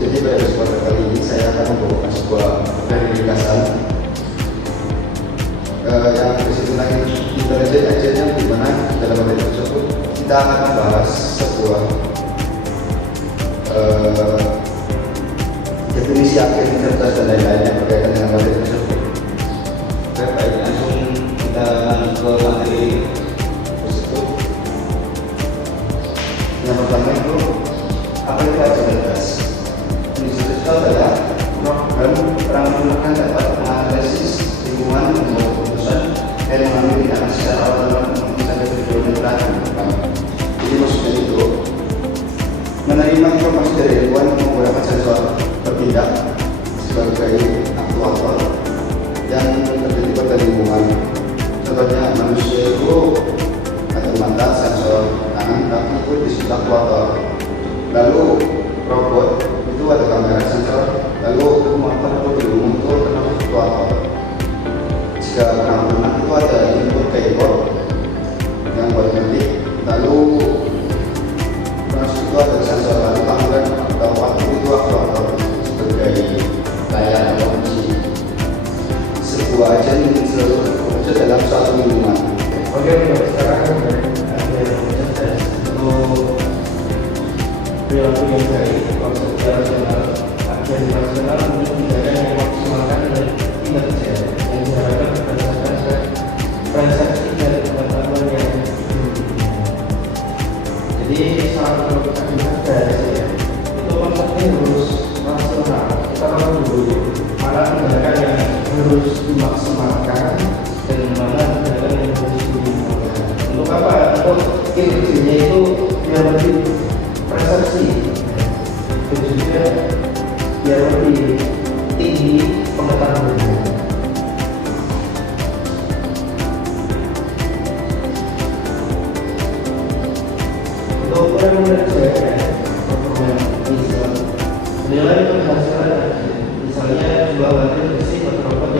Jadi pada kesempatan kali ini saya akan membawakan sebuah ringkasan yang berisi tentang intelijen agent, yang dimana dalam materi tersebut kita akan membahas sebuah definisi agen, cerdas dan lain-lain yang berkaitan dengan materi tersebut. Baik, langsung kita lanjut ke materi tersebut. Yang pertama itu, apa itu agen cerdas? Itu adalah program perangan dapat menganalisis lingkungan, membuat keputusan dan mengambil tindakan secara otonom misalnya tujuan terakhir. Jadi maksudnya itu menerima informasi dari lingkungan menggunakan sensor bertindak sebagai aktuator yang terjadi pada lingkungan. Contohnya manusia itu ada mata, sensor tangan, kaki itu disebut aktuator. Lalu robot itu ada kamera, sensor, lalu motor atau gelung itu termasuk aktuator. Jika perang itu ada input keyboard yang buat ngetik, lalu termasuk itu ada sensor, lalu panggilan atau waktu itu aktuator sebagai layar atau kunci. Sebuah agen bekerja dalam suatu lingkungan. Oke, sekarang untuk perilaku yang baik, konsep rasional, agen rasional untuk tindakan yang maksimalkan kinerja yang diharapkan berdasarkan transaksi dan pengetahuan yang jadi salah satu agen cerdas ya, itu konsepnya harus rasional. Kita tahu dulu mana tindakan yang harus dimaksimalkan dan mana tindakan yang harus diminimalkan. Untuk apa? Untuk kinerjanya itu yang lebih persepsi dan juga yang lebih tinggi pengetahuannya. Untuk ukuran mengerjakan program bisa menilai keberhasilan misalnya jual baterai bersih atau robot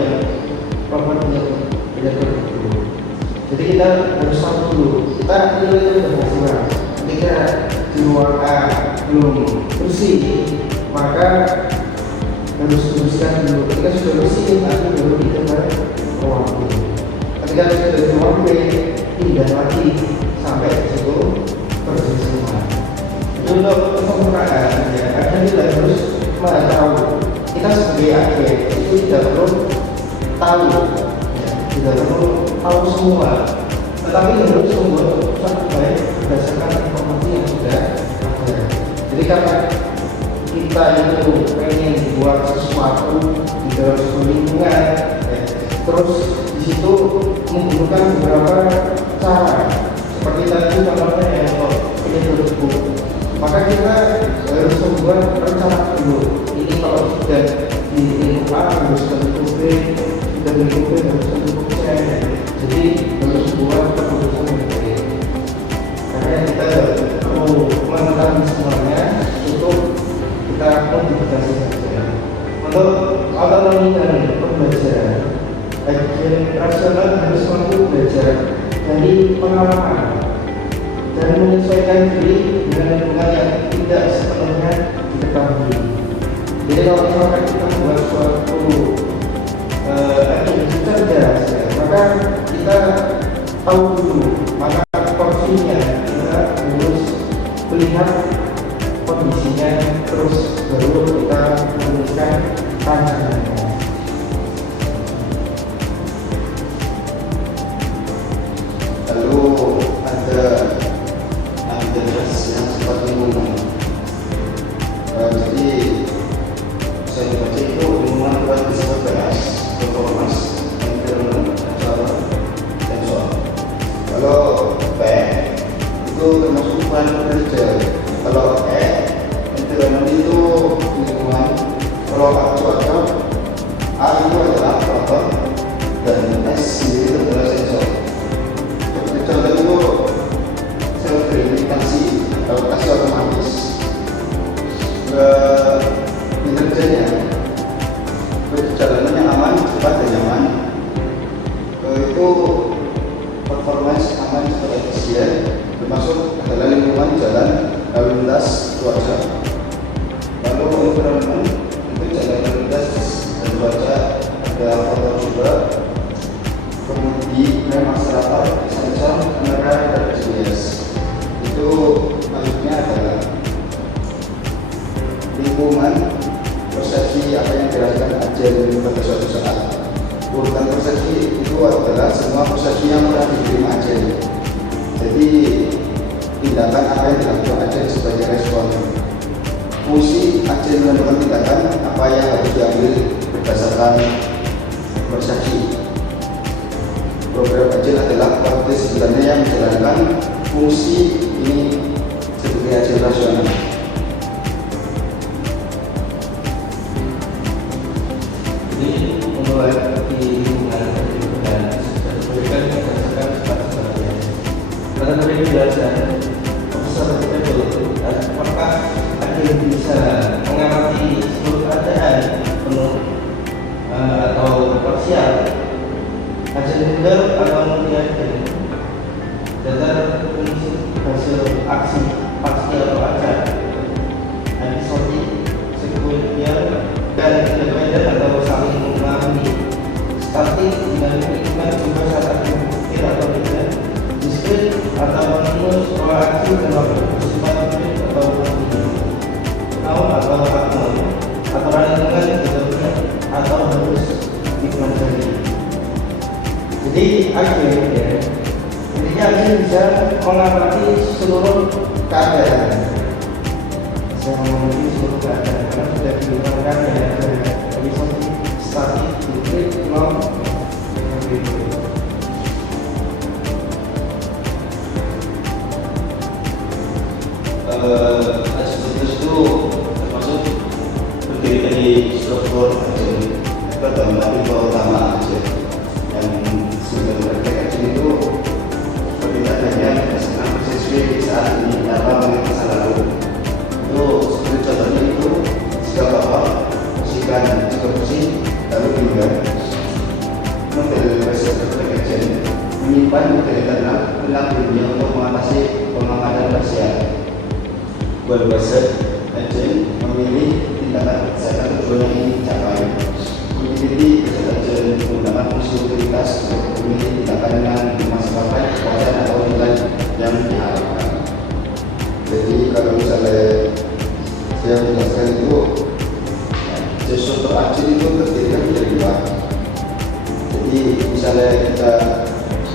yang tidak berdua. Jadi kita harus tahu dulu kita nilai keberhasilan. Ketika di ruang A belum bersih, maka harus bersihkan dulu. Ketika sudah bersih, nanti baru kita ke ruang B. Ketika sudah di ruang B, pindah lagi sampai ke situ bersih semua. Itu untuk kesempurnaan ya. Karena kita harus tahu kita sebagai agen itu tidak perlu tahu, ya, tidak perlu tahu semua, tetapi harus membuat keputusan baik berdasarkan informasi yang sudah ada. Jadi karena kita itu pengen buat sesuatu di dalam sebuah lingkungan, ya, terus di situ menggunakan beberapa cara seperti tadi contohnya yang penyedot debu, maka kita harus membuat rencana dulu. Ini kalau sudah di lingkup A harus ke lingkup B, dan lingkup B harus ke lingkup C. Jadi harus membuat keputusan yang baik. Karena kita perlu mengetahui semuanya untuk kita modifikasi saja. Untuk otonomi dan pembelajaran, agen rasional harus mampu belajar dari pengalaman dan menyesuaikan diri dengan lingkungan yang tidak sepenuhnya diketahui. Jadi kalau misalkan kita membuat suatu agen cerdas, ya, maka kita tahu dulu mana porsinya, kita harus melihat kondisinya, terus baru kita menuliskan rancangannya. Lalu ada yang sifat lingkungan. Jadi saya baca itu lingkungan dapat disebut beras, performance, environment, dan soal. Kalau P itu termasuk ukuran kerja. Kalau E environment itu lingkungan. Kalau aktuator, A itu adalah aktuator dan S itu adalah sensor. Seperti contoh itu lalu lintas cuaca. Lalu environment itu jaga lalu lintas dan cuaca, ada foto juga. Kemudian masyarakat, sensor, kamera, dan GPS. Itu maksudnya adalah lingkungan, persepsi apa yang dirasakan agen pada suatu saat. Urutan persepsi itu adalah semua persepsi yang pernah diterima agen. Jadi tindakan apa yang dilakukan agen sebagai respon. Fungsi agen menentukan tindakan apa yang harus diambil berdasarkan persepsi. Program agen adalah partai sebenarnya yang menjalankan fungsi ini sebagai agen rasional. Mulai di lingkungan dan berikan berdasarkan sebagai karena tadi penjelasan observable dan apakah akhirnya bisa mengamati seluruh keadaan penuh atau parsial hasil benar atau kemudian data fungsi hasil aksi parsial atau acak episode sekuensial dan independen atau saling memahami statik dinamik lingkungan juga saat berpikir atau tidak diskret atau menulis proaktif dan bersifat prinsip atau tahu atau akun aturan lingkungan sebetulnya atau harus dipelajari. Jadi akhirnya akhirnya bisa mengamati seluruh keadaan. Saya mengamati seluruh keadaan karena sudah diterangkan ya episode statik, diklik, long, begitu. Asbestos itu termasuk terdiri dari struktur agen. Pertama tipe utama agen yang sudah terkait agen itu perbedaannya berdasarkan persepsi saat ini apa mengenai masa lalu. Itu seperti contohnya itu jika bapak bersihkan jika bersih lalu hingga model reservoir agen menyimpan model tentang dunia untuk mengatasi pengamatan parsial. Berbasis agen memilih tindakan berdasarkan tujuan yang ingin dicapai. Mengikuti agen menggunakan fungsi utilitas untuk memilih tindakan yang dimaksudkan kewajaran atau nilai yang diharapkan. Jadi kalau misalnya saya menjelaskan itu struktur agen itu terdiri dari dua. Jadi misalnya kita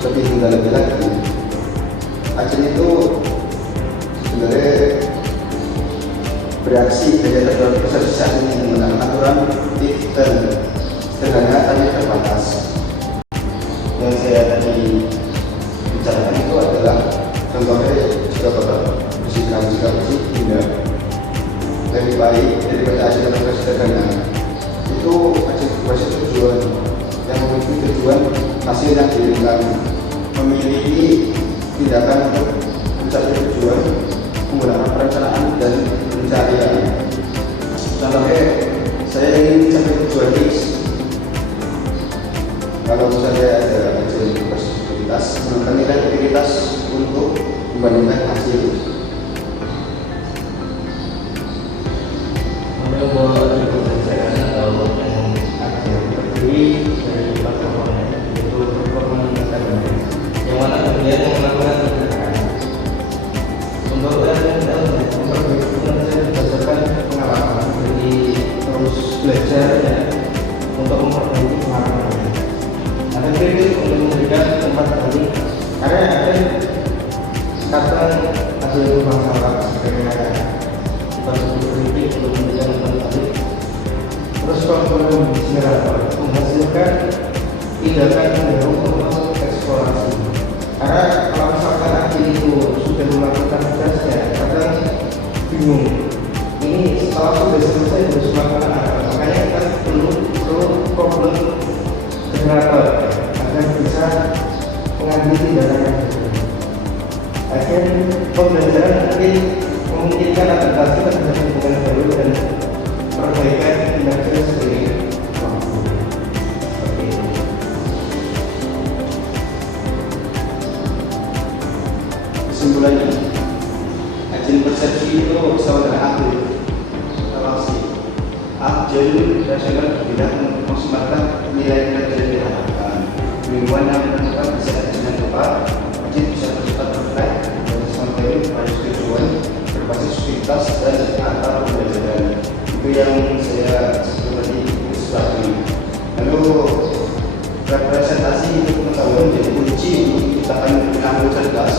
lebih mendalami lagi, agen itu sebenarnya bereaksi dari terhadap proses saat ini menggunakan aturan if dan sederhana tapi terbatas. Yang saya tadi bicarakan itu adalah contohnya jika bapak bersihkan jika bersih hingga lebih baik daripada agen yang sederhana. Itu agen berbasis tujuan yang memiliki tujuan hasil yang diinginkan, memiliki tindakan untuk mencapai tujuan menggunakan perencanaan dan pencarian. Contohnya saya ingin mencapai tujuan X. Kalau misalnya ada agen aktivitas menentukan nilai aktivitas untuk membandingkan hasil. Membawa perencanaan atau yang akan terdiri dari empat komponen, yaitu komponen yang mana kemudian melakukan tindakan. Untuk berdasarkan pengalaman, jadi terus belajar ya, untuk memperbaiki pengalaman. Ada kritik untuk memberikan tempat kali, karena ada kata hasil masalah sebenarnya kita sebut kritik untuk memberikan tempat kali. Terus komponen generator menghasilkan tindakan yang untuk eksplorasi. Karena kalau misalkan akhir itu sudah melakukan tugasnya, kadang bingung. Ini setelah sudah selesai harus melakukan apa? Makanya kita perlu problem generator agar bisa mengambil tindakan yang benar. Akhirnya pembelajaran nanti memungkinkan adaptasi terhadap lingkungan baru dan perbaikan kinerja sendiri. Kesimpulannya, agen persepsi itu memaksimalkan nilai-nilai yang diharapkan. Bimbingan yang menentukan bisa dengan tepat, wajib bisa bersifat berkait berbasis materi, berbasis tujuan, berbasis aktivitas dan antar pembelajaran. Itu yang saya sebut tadi ilustrasi. Lalu representasi untuk pengetahuan menjadi kunci untuk menciptakan penampilan cerdas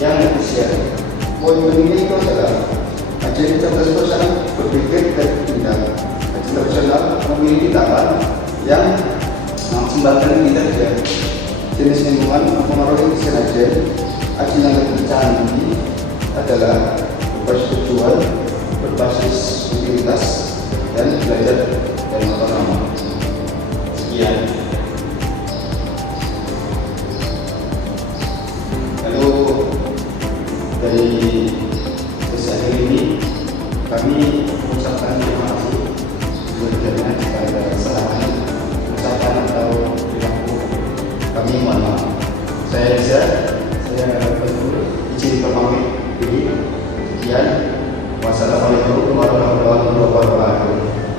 yang efisien. Poin penting itu adalah ajaran cerdas itu sangat berpikir dan bertindak. Ajaran tradisional memiliki tahapan yang memaksimalkan kinerja. Jenis lingkungan mempengaruhi kinerja. Ajaran yang lebih canggih adalah berbasis tujuan, berbasis utilitas, dan belajar dan otonom. Sekian. Lalu dari sesi akhir ini kami mengucapkan terima kasih sebelumnya jika ada kesalahan ucapan atau perilaku kami mohon maaf. Saya izin pamit diri. Sekian. Wassalamualaikum warahmatullahi wabarakatuh.